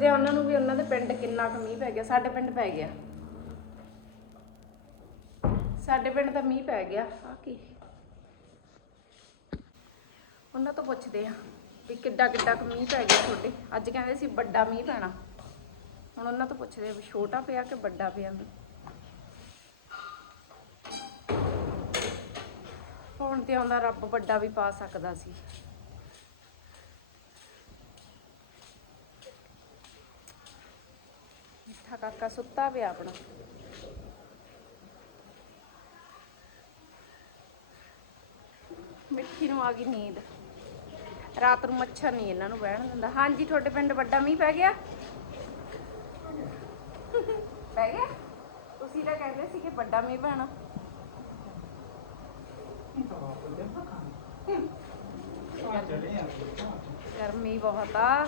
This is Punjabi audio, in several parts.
ਕਿੰਨਾ ਕੁ ਮੀਂਹ ਪੈ ਗਿਆ। ਸਾਡੇ ਪਿੰਡ ਪੈ ਗਿਆ। ਸਾਡੇ ਪਿੰਡ ਤਾਂ ਮੀਂਹ ਪੈ ਗਿਆ। ਆ ਕੀ? ਉਹਨਾਂ ਤੋਂ ਪੁੱਛਦੇ ਆ ਵੀ ਕਿੱਡਾ ਕਿੱਡਾ ਕੁ ਮੀਂਹ ਪੈ ਗਿਆ ਤੁਹਾਡੇ। ਅੱਜ ਕਹਿੰਦੇ ਸੀ ਵੱਡਾ ਮੀਂਹ ਪੈਣਾ। ਹੁਣ ਉਹਨਾਂ ਤੋਂ ਪੁੱਛਦੇ ਆ ਵੀ ਛੋਟਾ ਪਿਆ ਕਿ ਵੱਡਾ ਪਿਆ ਹੁਣ ਤੇ ਆਉਂਦਾ ਰੱਬ ਵੱਡਾ ਵੀ ਪਾ ਸਕਦਾ ਸੀ। ਕਾਕਾ ਸੁੱਤਾ ਪਿਆ ਆਪਣਾ। ਮਿੱਠੀ ਨੂੰ ਆ ਗਈ ਨੀਂਦ। ਰਾਤ ਨੂੰ ਮੱਛਰ ਨਹੀਂ ਇਹਨਾਂ ਨੂੰ ਬਹਿਣ ਦਿੰਦਾ। ਹਾਂਜੀ, ਤੁਹਾਡੇ ਪਿੰਡ ਵੱਡਾ ਮੀਂਹ ਪੈ ਗਿਆ? ਪੈ ਗਿਆ? ਤੁਸੀਂ ਤਾਂ ਕਹਿੰਦੇ ਸੀ ਕਿ ਵੱਡਾ ਮੀਂਹ ਪੈਣਾ। ਗਰਮੀ ਬਹੁਤ ਆ।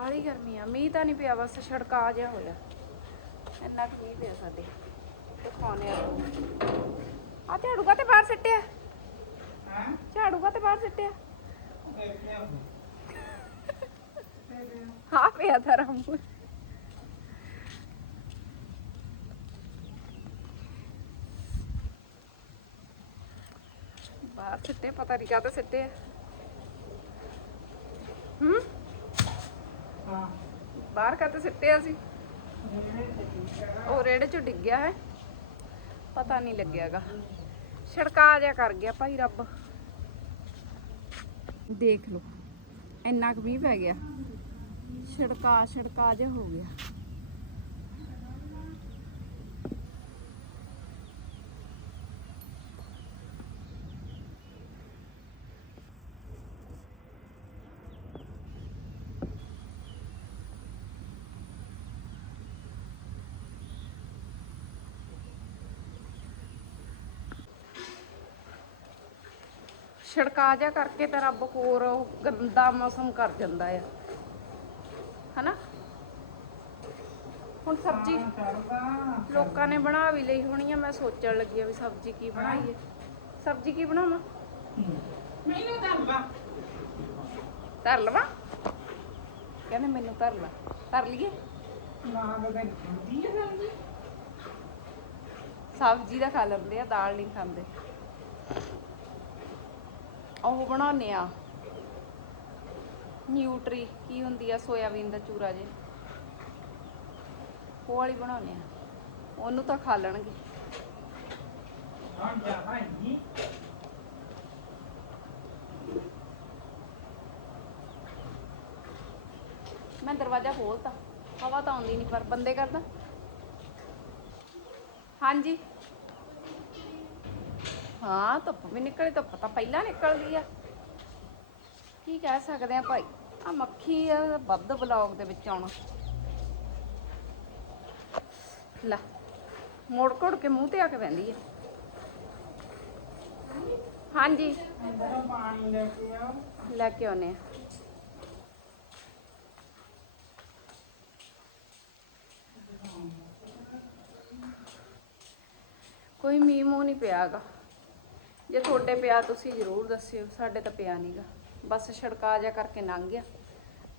ਬਾਹਲੀ ਗਰਮੀ ਆ। ਮੀਂਹ ਤਾਂ ਨਹੀਂ ਪਿਆ, ਬਸ ਛੜਕਾ ਜਿਹਾ ਹੋਇਆ। ਇੰਨਾ ਕੁ ਮੀਂਹ ਪਿਆ ਸਾਡੇ। ਦਿਖਾਉਣੇ ਆ। ਆ ਝਾੜੂ ਕਾ ਤੇ ਬਾਹਰ ਸਿੱਟਿਆ? ਝਾੜੂ ਕਾ ਤੇ ਬਾਹਰ ਸਿੱਟਿਆ? ਹਾਂ ਪਿਆ ਤਾਂ ਰੰਮ। ਬਾਹਰ ਸਿੱਟੇ, ਪਤਾ ਨਹੀਂ ਕਾਹਦੇ ਸਿੱਟੇ ਆ। ਹੂੰ। ਬਾਹਰ ਕਾਹਤੇ ਸਿੱਟੇ ਸੀ? ਉਹ ਰੇੜੇ ਚੋਂ ਡਿੱਗਿਆ ਹੈ। ਪਤਾ ਨਹੀਂ ਲੱਗਿਆਗਾ। ਛੜਕਾ ਜਿਹਾ ਕਰ ਗਿਆ ਭਾਈ ਰੱਬ। ਦੇਖ ਲਓ, ਇੰਨਾ ਕੁ ਵੀ ਪੈ ਗਿਆ। ਛੜਕਾ ਛੜਕਾ ਜਿਹਾ ਹੋ ਗਿਆ। ਛੜਕਾ ਜਿਹਾ ਕਰਕੇ ਤਾਂ ਰੱਬ ਹੋਰ ਗੰਦਾ ਮੌਸਮ ਕਰ ਜਾਂਦਾ ਆ। ਹਨਾ? ਹੁਣ ਸਬਜ਼ੀ ਲੋਕਾਂ ਨੇ ਬਣਾ ਵੀ ਲਈ ਹੋਣੀ ਆ। ਮੈਂ ਸੋਚਣ ਲੱਗੀ ਆ ਵੀ ਸਬਜ਼ੀ ਕੀ ਬਣਾਈਏ। ਸਬਜ਼ੀ ਕੀ ਬਣਾਵਾਂ? ਮੈਨੂੰ ਦੱਸਦਾ ਧਰ ਲਵਾਂ? ਕਹਿੰਦੇ ਮੈਨੂੰ ਧਰ ਲਾ। ਧਰ ਲਈਏ? ਨਾ ਦੀ ਸਬਜ਼ੀ। ਦਾ ਖਾ ਲੈਂਦੇ ਆ ਦਾਲ ਨਹੀਂ ਖਾਂਦੇ। ਉਹ ਬਣਾਉਂਦੇ ਆ। ਨਿਊਟਰੀ, ਕੀ ਹੁੰਦੀ ਆ, ਸੋਇਆਬੀਨ ਦਾ ਚੂਰਾ ਜੇ। ਉਹ ਵਾਲੀ ਬਣਾਉਂਦੇ ਆ। ਉਹਨੂੰ ਤਾਂ ਖਾ ਲੈਣਗੇ। ਮੈਂ ਦਰਵਾਜ਼ਾ ਖੋਲਤਾ। ਹਵਾ ਤਾਂ ਆਉਂਦੀ ਨਹੀਂ ਪਰ ਬੰਦੇ ਕਰਦਾ। ਹਾਂਜੀ। ਹਾਂ, ਧੁੱਪ ਵੀ ਨਿਕਲੇ, ਧੁੱਪ ਤਾਂ ਪਹਿਲਾਂ ਨਿਕਲਦੀ ਆ। ਕੀ ਕਹਿ ਸਕਦੇ ਆ ਭਾਈ? ਆ ਮੱਖੀ ਆ, ਵੱਧ ਬਲੌਗ ਦੇ ਵਿੱਚ ਆਉਣਾ। ਲੈ, ਮੋੜ ਕੋੜ ਕੇ ਮੂੰਹ ਤੇ ਆ ਕੇ ਬੈੰਦੀ ਆ। ਹਾਂਜੀ। ਅੰਦਰ ਪਾਣੀ ਲੈ ਕੇ ਆਓ ਲੈ ਕੇ ਆਉਨੇ ਆ। ਕੋਈ ਮੀਂਹ ਮੂੰਹ ਨਹੀਂ ਪਿਆਗਾ ਜੇ ਤੁਹਾਡੇ ਪਿਆ ਤੁਸੀਂ ਜ਼ਰੂਰ ਦੱਸਿਓ, ਸਾਡੇ ਤਾਂ ਪਿਆ ਨਹੀਂਗਾ ਬਸ ਛੜਕਾ ਜਾ ਕਰਕੇ ਲੰਘ ਗਿਆ।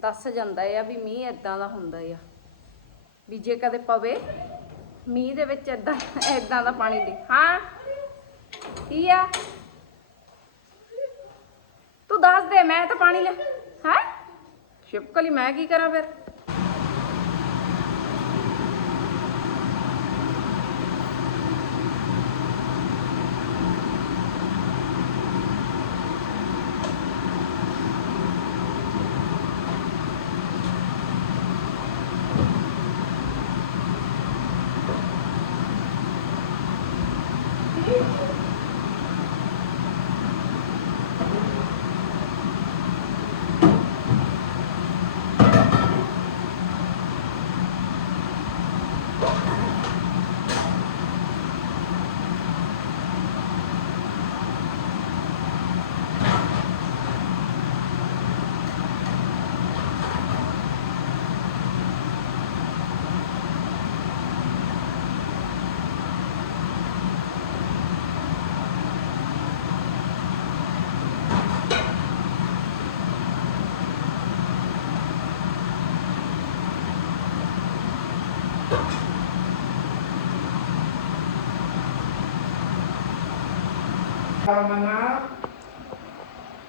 ਦੱਸ ਜਾਂਦਾ ਆ ਵੀ ਮੀਂਹ ਇਦਾਂ ਦਾ ਹੁੰਦਾ ਆ। ਵੀ ਜੇ ਕਦੇ ਪਵੇ, ਮੀਂਹ ਦੇ ਵਿੱਚ ਇਦਾਂ ਇਦਾਂ ਦਾ ਪਾਣੀ ਦੇ। ਹਾਂ? ਕੀ ਆ? ਤੂੰ ਦੱਸ ਦੇ, ਮੈਂ ਤਾਂ ਪਾਣੀ ਲੈ ਹੈ? ਸ਼ਿਪਕਲੀ ਮੈਂ ਕੀ ਕਰਾਂ ਫਿਰ?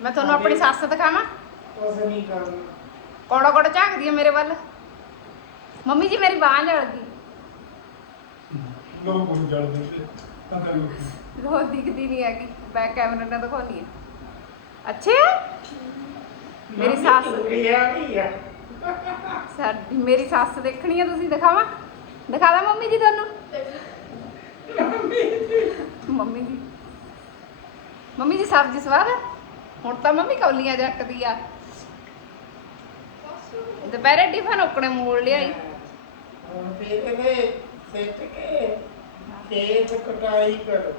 ਮੈਂ ਤੁਹਾਨੂੰ ਆਪਣੀ ਸੱਸ ਦਿਖਾਵਾਂ? ਕੁਛ ਨਹੀਂ ਕਰਨਾ। ਕੋੜਾ ਕੋੜਾ ਝਾਕਦੀ ਹੈ ਮੇਰੇ ਵੱਲ। ਮੰਮੀ ਜੀ ਮੇਰੀ ਬਾਂਹ ਜਲ ਗਈ। ਲੋਕ ਨੂੰ ਜਲ ਦਿੰਦੇ ਪਤਾ ਨਹੀਂ ਰੋ ਦਿਖਦੀ ਨਹੀਂ ਹੈਗੀ। ਬੈਕ ਕੈਮਰੇ ਨਾਲ ਦਿਖਾਉਣੀ ਹੈ। ਅੱਛੇ ਆ? ਮੇਰੀ ਸੱਸ। ਇਹ ਆ ਗਈ ਆ? ਸਾਡੀ ਮੇਰੀ ਸੱਸ ਦੇਖਣੀ ਹੈ ਤੁਸੀਂ ਦਿਖਾਵਾਂ? ਦਿਖਾ ਦਾਂ ਮੰਮੀ ਜੀ ਤੁਹਾਨੂੰ। ਮੰਮੀ ਜੀ। ਮੰਮੀ ਜੀ ਸਬਜ਼ੀ ਸਵਾਦ ਹੈ? ਹੁਣ ਤਾਂ ਮੰਮੀ ਕੌਲੀਆਂ ਜੱਟਦੀ ਆ। ਦੁਪਹਿਰੇ ਟਿਫਨ ਉਕਣੇ ਮੋੜ ਲਿਆਈ। ਹੁਣ ਫੇਰ ਇਹਦੇ ਸੱਟ ਕੇ ਖੇਤ ਕਟਾਈ ਕਰ।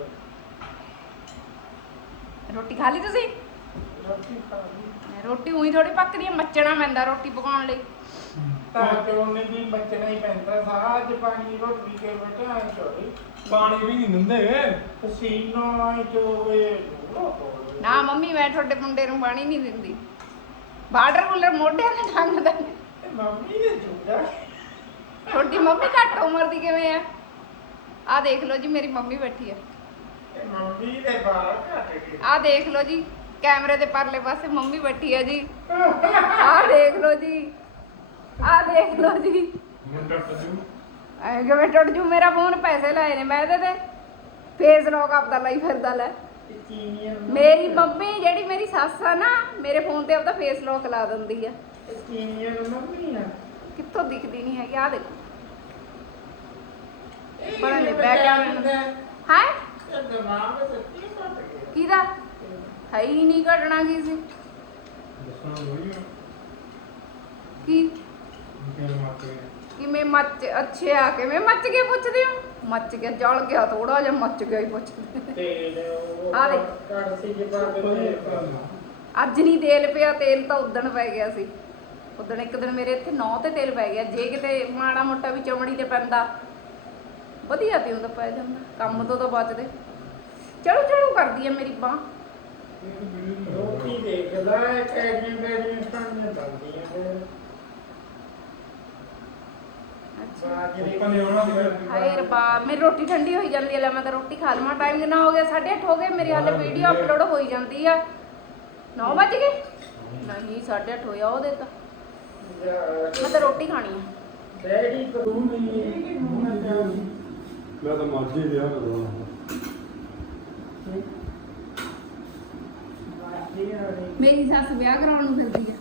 ਰੋਟੀ ਖਾ ਲਈ ਤੁਸੀਂ? ਰੋਟੀ ਖਾ ਲਈ। ਰੋਟੀ ਉਹੀ ਥੋੜੀ ਪੱਕਦੀ ਹੈ ਮੱਚਣਾ ਪੈਂਦਾ ਰੋਟੀ ਪਕਾਉਣ ਲਈ। ਤਾਂ ਚੋਣੇ ਵੀ ਬਚਣਾ ਹੀ ਪੈਂਦਾ ਸਾਰਾ ਅੱਜ ਪਾਣੀ ਰੋਟੀ ਕੇ ਬਟਾ ਸੋਰੀ ਪਾਣੀ ਵੀ ਨਹੀਂ ਦਿੰਦੇ। ਪਸੀਨਾ ਆਏ ਚੋਵੇ ਨਾ ਮੰਮੀ ਮੈਂ ਤੁਹਾਡੇ ਮੁੰਡੇ ਨੂੰ ਪਾਣੀ ਨਹੀਂ ਦਿੰਦੀ। ਵਾਟਰ ਕੂਲਰ ਮੋਢਿਆਂ ਤੇ ਟੰਗਦਾ ਮੰਮੀ ਨੇ ਜੁੜਾ। ਤੁਹਾਡੀ ਮੰਮੀ ਘੱਟ ਉਮਰ ਦੀ ਕਿਵੇਂ ਆ ਆ ਦੇਖ ਲਓ ਜੀ ਮੇਰੀ ਮੰਮੀ ਬੈਠੀ ਆ ਮੰਮੀ ਦੇ ਬਾਲ ਕੱਟ ਕੇ ਆ ਦੇਖ ਲਓ ਜੀ ਕੈਮਰੇ ਦੇ ਪਰਲੇ ਪਾਸੇ ਮੰਮੀ ਬੈਠੀ ਆ ਜੀ। ਆ ਦੇਖ ਲਓ ਜੀ। ਆ ਦੇਖ ਲਓ ਜੀ। ਮੁੰਡਾ ਟੱਜੂ ਐ ਕਿਵੇਂ ਟੁੱਟ ਜੂ ਮੇਰਾ ਫੋਨ ਪੈਸੇ ਲਾਏ ਨੇ ਮੈਂ ਇਹਦੇ ਤੇ ਫੇਸ ਲੋਕ ਆਪਦਾ ਲਈ ਫਿਰਦਾ ਲੈ। ਮੇਰੀ ਮੰਮੀ ਜਿਹੜੀ ਮੇਰੀ ਸੱਸ ਆ ਨਾ ਮੇਰੇ ਫੋਨ ਤੇ ਆਪਦਾ ਫੇਸ ਲੋਕ ਲਾ ਦਿੰਦੀ ਆ। ਚੀਨੀਆਂ ਮੰਮੀ ਨਾ ਕਿੱਥੋਂ ਦਿਖਦੀ ਨਹੀਂ ਹੈਗੀ ਆ ਦੇਖੋ। ਬੜਾ ਨੇ ਬੈਕ? ਹਾਏ ਇਹ ਦਿਮਾਗ ਸੱਚੀ ਘਟ ਗਿਆ? ਕਿਹਦਾ? ਹੈ ਹੀ ਨਹੀਂ ਘਟਣਾ ਕੀ ਸੀ ਕੀ? ਕਿਵੇਂ ਮੱਚ ਅੱਛੇ ਆ ਕਿਵੇਂ ਮੱਚ ਗਏ ਪੁੱਛਦੇ ਹੋ? ਮੱਚ ਗਿਆ ਜਲ ਗਿਆ ਥੋੜਾ ਜਿਹਾ ਮੱਚ ਗਿਆ ਹੀ ਪੁੱਛਦੇ ਤੇਲ ਉਹ ਆ ਦੇ। ਕੜਸੀ ਚ ਪਾ ਕੇ ਤੇਲ ਅੱਜ ਨਹੀਂ ਤੇਲ ਪਿਆ ਤੇਲ ਤਾਂ ਉਦਣ ਪੈ ਗਿਆ ਸੀ। ਉਦਣ ਇੱਕ ਦਿਨ ਮੇਰੇ ਇੱਥੇ ਨੌ ਤੇ ਤੇਲ ਪੈ ਗਿਆ। ਜੇ ਕਿਤੇ ਮਾੜਾ ਮੋਟਾ ਵੀ ਚਮੜੀ ਤੇ ਪੈਂਦਾ ਵਧੀਆ ਤੇ ਹੁੰਦਾ ਪੈ ਜਾਂਦਾ। ਕੰਮ ਤੋਂ ਤਾਂ ਬਚਦੇ। ਚਲੋ ਚਲੋ ਕਰਦੀ ਆ ਮੇਰੀ ਬਾਹ। ਰੋਟੀ ਦੇਖਦਾ ਹੈ ਫਿਰ ਅੱਛਾ ਬਾਜਰੇ ਆਪਾਂ ਨੇ ਸੀ ਹਾਏ ਰੱਬਾ ਮੇਰੀ ਰੋਟੀ ਠੰਡੀ ਹੋਈ ਜਾਂਦੀ ਹੈ ਲੈ ਮੈਂ ਤਾਂ ਰੋਟੀ ਖਾ ਲਵਾਂ ਟਾਈਮ ਕਿੰਨਾ ਹੋ ਗਿਆ 8:30 ਹੋ ਗਏ ਮੇਰੀ ਹਾਲੇ ਵੀਡੀਓ ਅਪਲੋਡ ਹੋਈ ਜਾਂਦੀ ਆ। 9 ਵਜ ਗਏ? ਨਹੀਂ 8:30 ਹੋਇਆ ਉਹਦੇ ਤਾਂ। ਮੈਂ ਤਾਂ ਰੋਟੀ ਖਾਣੀ ਆ। ਡੈਡੀ ਕਰੂ ਨਹੀਂ ਮੈਂ ਤਾਂ ਕਰਵਾਉਣਾ ਬਾਜਰੇ ਵਾਲੀ ਮੇਰੀ ਸੱਸ ਵਿਆਹ ਕਰਾਉਣ ਨੂੰ ਫਿਰਦੀ ਆ।